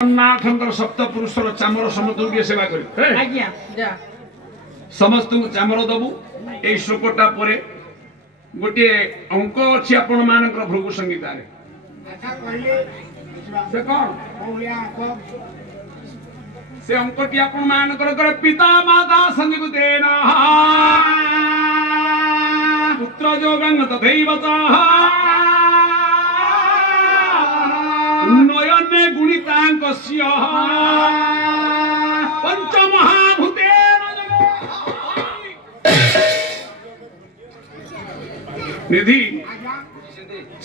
जगन्नाथ सप्त पुरुषर चामर समस्त सेवा कर समस्त चामर दबु ए श्लोकटा पर गोटे अंक अच्छी आपण मान भृगु संगीता से अंकटी आपण मान पिता माता संयुक्तेन पुत्र जोगं तथैव नयने गुणितांकस्य पंचमहाभूतेन निधि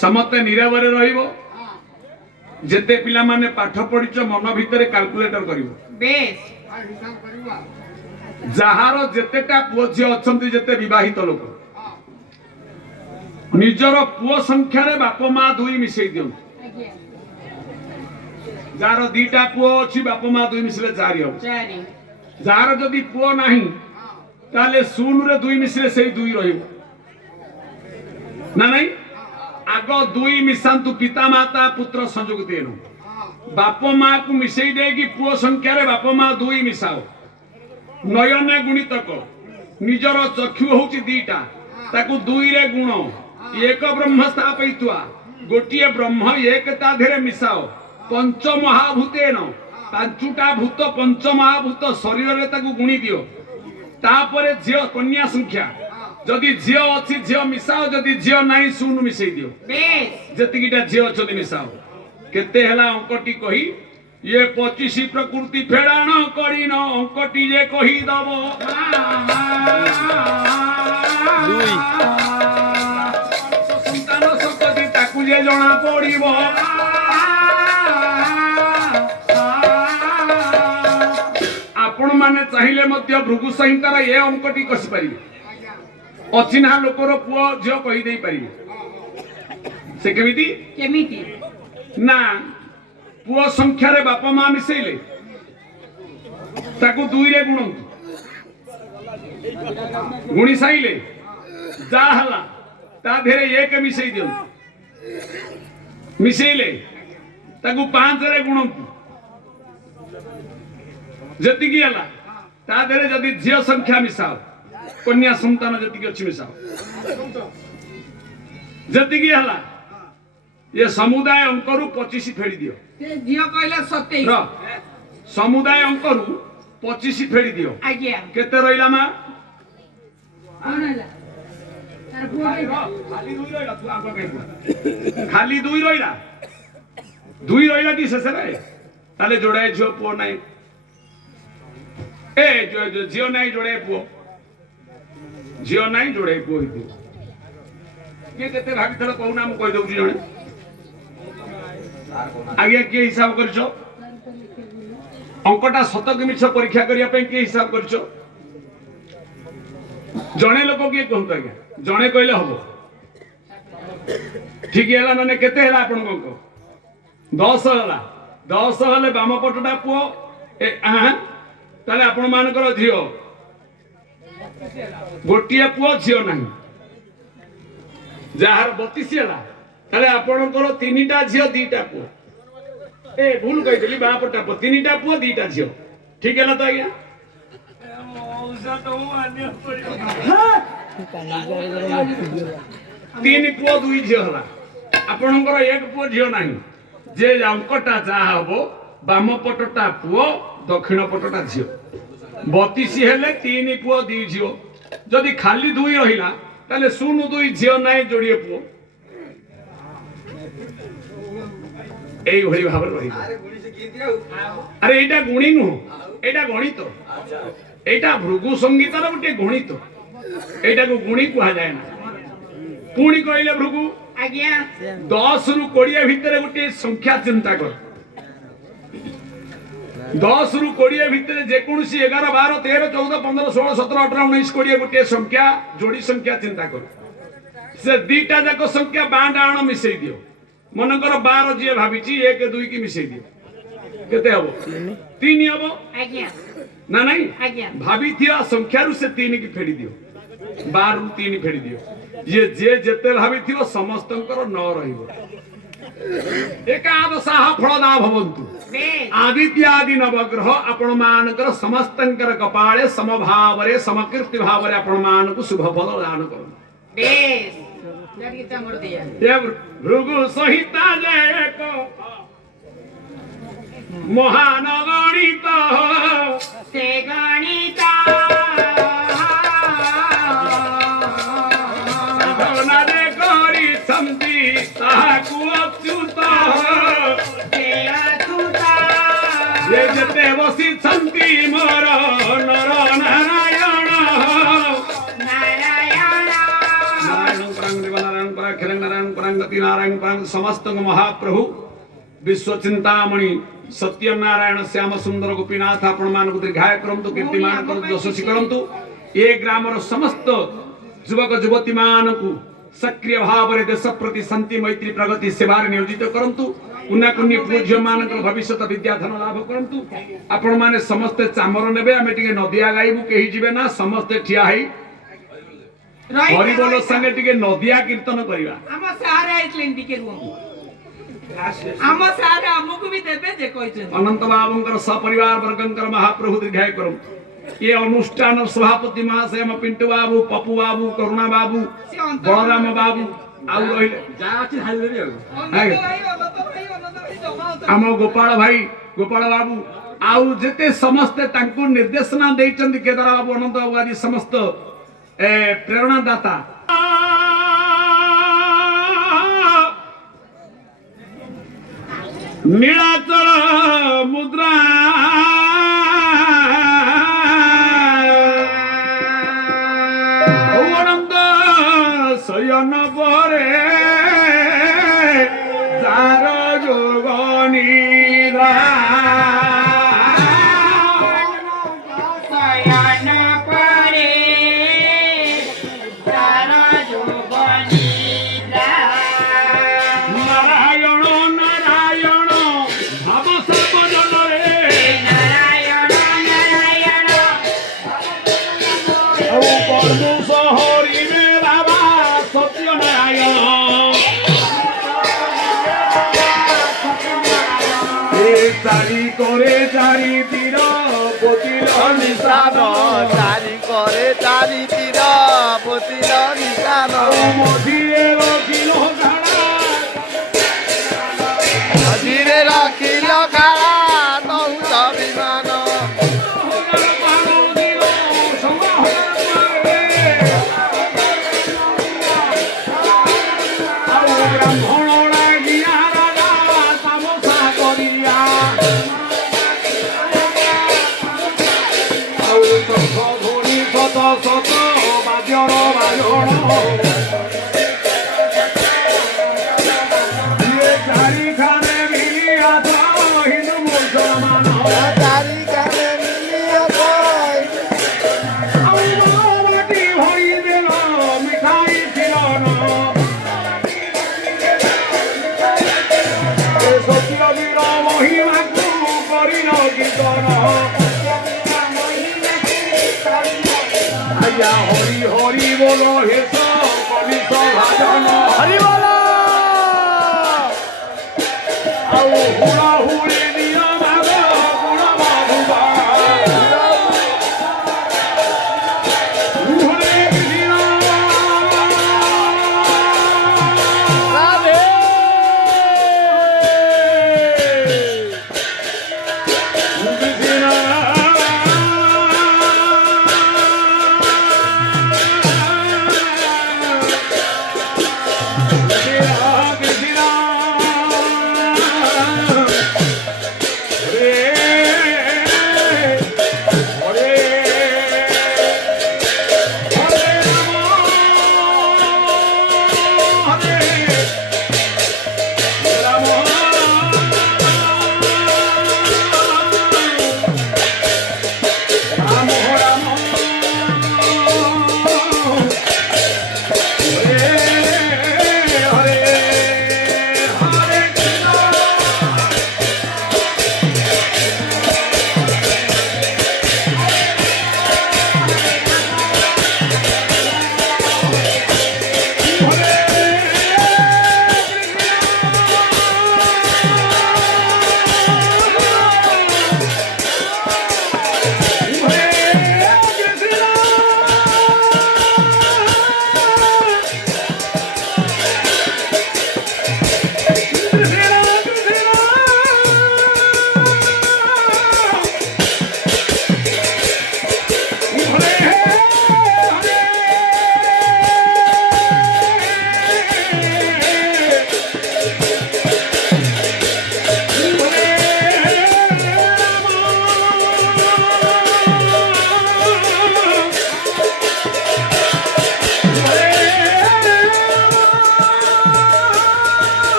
समते निरवरे रहिबो जेते पिला माने पाठ पढिच मन भितरे कैलकुलेटर करिवो बेस जहार जेतेटा पुओ झी अछंती जेते विवाहित लोक निजर पुओ संख्या रे बाप मां दुई मिसै दियौ जार दीटा पुओ अछि बाप मां दुई मिसले चारि हो जार जदी पुओ नाही ताले शून्य रे दुई मिसले सेही दुई रहिबो ना नहीं आगो दुई मिसांतु पिता माता पुत्र संयोग देनु बाप मां को मिसई देगी पुओ संख्या रे बाप मां दुई मिसाओ नयने गुणितक निजर चक्षु होची दीटा ताकू दुई रे गुण एक ब्रह्म स्थापयित्वा गोटिए ब्रह्म एकता धेरे मिसाओ पंच महाभूतेन पांचुटा भूत पंच महाभूत शरीर रे ताकू गुणी दियो तापरे झियो कन्या संख्या जदि झियो अछि झियो मिसाओ जदि झियो नाही शून्य मिसई दियो बेस जतिकिटा झियो अछि मिसाओ केते हला अंकटी कही ये 25 प्रकृति फेडाण करिन अंकटी जे कही दबो दुई संतान संपत्ति ताकू जे जणा पड़िबो आपण माने चाहिले मध्य भृगु संहितार ए अंकटी कसी परिबे अचिन्हा लोकर पुओ झियो कही देई परिबे से केमिति ना पुओ संख्या रे बाप मां मिसैले ताकू दुई रे गुणंतु गुणी साइले जा हला ता धेरे एक मिसै दियो मिसैले ताकू पांच रे गुणंतु जति की हला ता धेरे जदी झियो संख्या मिसाओ कन्या संतान जति की अछि मिसाओ जति की हला ये समुदाय अंकरु 25 फेडी दियो ते जियो कहला 27 समुदाय अंकरु 25 फेडी दियो आज्ञा केते रहिला मा कोनला तार खाली दुई रहिला तू आंक कहू खाली दुई रहिला की शेष रे ताले जोड़ाए झियो पुओ नाही ए जो झियो नाही जोड़े पुओ झियो नाही जोड़े पुओ हितु के केते भाग थल कहू ना हम कहि दउची जणे आगे के हिसाब करछो अंकटा शतक मिछ परीक्षा करिया पे के हिसाब करछो जणे लोक के कहत आगे जणे कहले हबो ठीक हैला माने केते हैला आपन को 10 हैला 10 हले बाम पटटा पुओ ए ताले आपण मान कर झियो गोटिए पुओ झियो नाही जहार 32 हैला ताले आपण को तीनटा झियो दीटा पुओ ए भूल कहि देली बा पटा पुओ तीनटा पुओ दीटा झियो ठीक हैला त आज्ञा तीन पुओ दुई झियो हला आपण को एक पुओ झियो नाही जे अंकटा जा हबो बाम पटटा पुओ दक्षिण पटटा झियो 32 हेले तीन पुओ दी झियो जदि खाली दुई रहिला ताले शून्य दुई झियो नाही जोड़िए पुओ एई भली भाव रहिबो अरे एटा गुणी नु एटा गणित एटा भृगु संगीतर गोटे गणित एटा को गुणी कहा जाय ना पुणी कहले भृगु आज्ञा 10 रु 20 भितरे गोटे संख्या चिंता कर 10 रु 20 भितरे जे कोनसी 11 12 13 14 15 16 17 18 19 20 गोटे संख्या जोड़ी संख्या चिंता कर से दीटा जाको संख्या बांडा आण मिसै दियो मनकर 12 जे भाबिची 1 2 की मिसै दियो केते हबो 3 हबो आज्ञा ना नहीं आज्ञा भाबी थिया संख्या रु से 3 की फेडी दियो 12 रु 3 फेडी दियो ये जे जेते भाबी थियो समस्तंकर 9 रहिबो एकादशाः फलदा भवन्तु ବେଶ आदित्यादि नवग्रह आपण मानकर समस्तंकर कपाळे समभावरे समकीर्ति भावरे आपण मानकु शुभ फल दान करू ବେଶ ଜାଣିକି ଚାମର ଦିଆ ये भृगु सहिता जय को महान गणित ସେ ଗଣିତା साधनारे କରିଛନ୍ତି ତାହାକୁ ଅଚ୍ୟୁତ ସେ ଅଛୁତା ଯେ ଯେତେ ବସିଛନ୍ତି ମୋର ନର ନାରାୟଣ ନାରାୟଣ नारायण परांग देव नारायण परांग खेल नारायण परांग गति नारायण परांग समस्त महाप्रभु विश्व चिंतामणि सत्य नारायण श्याम सुंदर गोपीनाथ आपण मानक दीर्घाय करंतु कीर्तिमान करंतु यशस्वी करंतु ए ग्रामर समस्त युवक युवती मानकु सक्रिय भाव रे देश प्रति शांति मैत्री प्रगति सेवार नियोजित करंतु उन्ना कन्या पूज्य मानक भविष्य विद्याधन लाभ करंतु आपण माने समस्त चामर नेबे आमे टिके नदिया गाइबु केही जिवे ना समस्त ठिया है हरि बोल संगे टिके नदिया कीर्तन करिवा ଆମ ସାରେ ଆଇଥିଲେ ଟିକେ ରୁହନ୍ତୁ ଆମ ସାରେ ଆମକୁ ବି ଦେବେ ଯେ କହିଛନ୍ତି अनंत बाबूंकर सपरिवार वर्गंकर महाप्रभु दीर्घाय करम ये अनुष्ठान सभापति महाशय हम पिंटू बाबू पप्पू बाबू करुणा बाबू ସେ ଅନ୍ତର बलराम बाबू आउ रहिले आम गोपाल भाई गोपाल बाबू आउ जेते समस्ते तांकु निर्देशना देइचंदी केदार बाबू अनंत बाबू आदि समस्त प्रेरणा दाता नीलाचल मुद्रा अनंत शयन परे जार जोग नीरा ଶୟନ ପରେ ତାର ଯୋଗ ନିଦ୍ରା नारायण नारायण भाव सब जनरे ନାରାୟଣ ନାରାୟଣ कर्मु सहरी मेरा सत्य नारायण चारि करे चारि तिर पोतिल निशान चारि करे चारि तिर पोतिल निशान मझिए रखिल गाड़ा हजिरे रखिल खाला नहुत विमान ब्राह्मण गिया राजा तामसा करिया धोनी शत शत बाजर बाजण चारि खाने मिलिया हिंदू मुसलमान चारि खाने मिलिया बाटी भरी देल मिठाई ছিলন সত্য বীর মহিমাকু করিল কীর্তন আজ্ঞা হরি হরি বল হেস কলিত ভাজন हरि बोल ଆଉ ହୁଳ ହୁଳି ଦିଅ ଭାଗ ଗୁଣ ମଧୁବା ରୁହରେ ବିଧିର राधे बिधिर बिधिर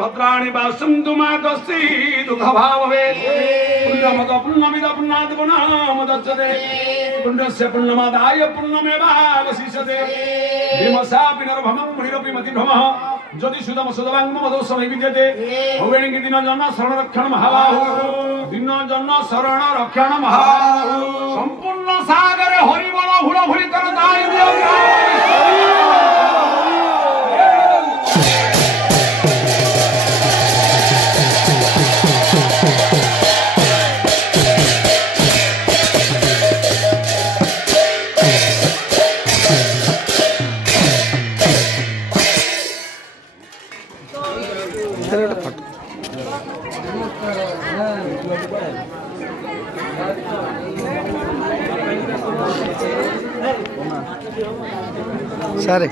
भद्राणि वासन्तु मा कश्चित् दुःखभाग् भवेत् पुण्यमद पुण्यमिद पुण्णात् पुण्यमुदच्यते पुण्यस्य पुण्यमादाय पुण्यमेवावशिष्यते भीमसापि नरभमं मुनिरपि मतिभ्रमः ज्योतिषुदम सुदवाङ्गमदोष नैविद्यते भवेणि दिन जन शरण रक्षण महाबाहु दिन जन शरण रक्षण महाबाहु संपूर्ण सागरे हरि बोल भूल भूली कर दाई సరే